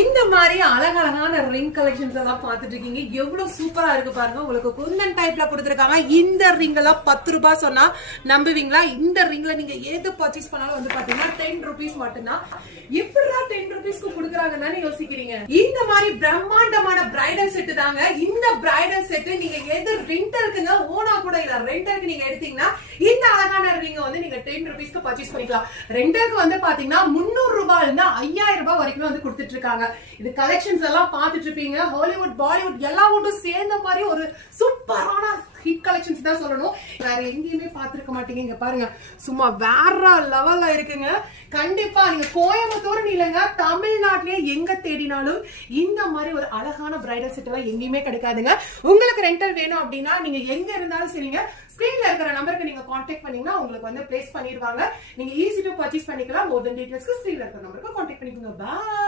இந்த மாதிரி அழகழகான ரிங் கலெக்ஷன்ஸ் எல்லாம் பாத்துட்டு இருக்கீங்க. எவ்வளவு சூப்பரா இருக்கு பாருங்க. உங்களுக்கு குந்தன் டைப்ல கொடுத்திருக்காங்க. இந்த ரிங் எல்லாம் 10 ரூபாய் சொன்னா நம்புவீங்களா? இந்த ரிங்ல நீங்க எது பர்ச்சேஸ் பண்ணாலும் வந்து பாத்தீங்கன்னா 10 rupees மட்டும்தான். எப்படிடா 10 rupeesக்கு கொடுக்குறாங்கன்னு யோசிக்கிறீங்க. இந்த மாதிரி பிரம்மாண்டமான பிரைடல் செட் தாங்க. இந்த பிரைடல் செட் நீங்க எது ரெண்டலுக்குங்க, ஓனா கூட இல்ல, ரெண்டலுக்கு நீங்க எடுத்தீங்கன்னா இந்த அழகான ரிங் வந்து நீங்க 10 rupeesக்கு பர்ச்சேஸ் பண்ணிக்கலாம். ரெண்டலுக்கு வந்து பாத்தீங்கன்னா 300 ரூபாயில இருந்து 5000 ரூபாய் வரைக்கும் வந்து கொடுத்துட்டு இருக்காங்க. இது கலெக்ஷன்ஸ் எல்லாம் பாத்துட்டு இருப்பீங்க. ஹாலிவுட், பாலிவுட் எல்லாவோடும் சேர்ந்த மாதிரி ஒரு சூப்பரான ஹிட் கலெக்ஷன்ஸ் தான் சொல்லணும். வேற எங்கேயுமே பாத்துருக்க மாட்டீங்க. இங்க பாருங்க, சும்மா வேற லெவல்ல இருக்குங்க. கண்டிப்பா நீங்க கோயம்புத்தூர் இல்லைங்க, தமிழ்நாட்டிலேயே எங்க தேடினாலும் இந்த மாதிரி ஒரு அழகான பிரைடல் செட் எல்லாம் எங்கேயுமே கிடைக்காதுங்க. உங்களுக்கு ரெண்டல் வேணும் அப்படின்னா நீங்க எங்க இருந்தாலும் சரிங்க, ஸ்கிரீன்ல இருக்கிற நம்பருக்கு நீங்க கான்டாக்ட் பண்ணீங்கன்னா உங்களுக்கு வந்து பிளேஸ் பண்ணிடுவாங்க. நீங்க ஈஸி டு பர்ச்சேஸ் பண்ணிக்கலாம். மோர் தென் டீடைல்ஸ்க்கு ஸ்கிரீன்ல இருக்கிற நம்பருக்கு கான்டாக்ட் பண்ணிக்கோங்க. பாய்.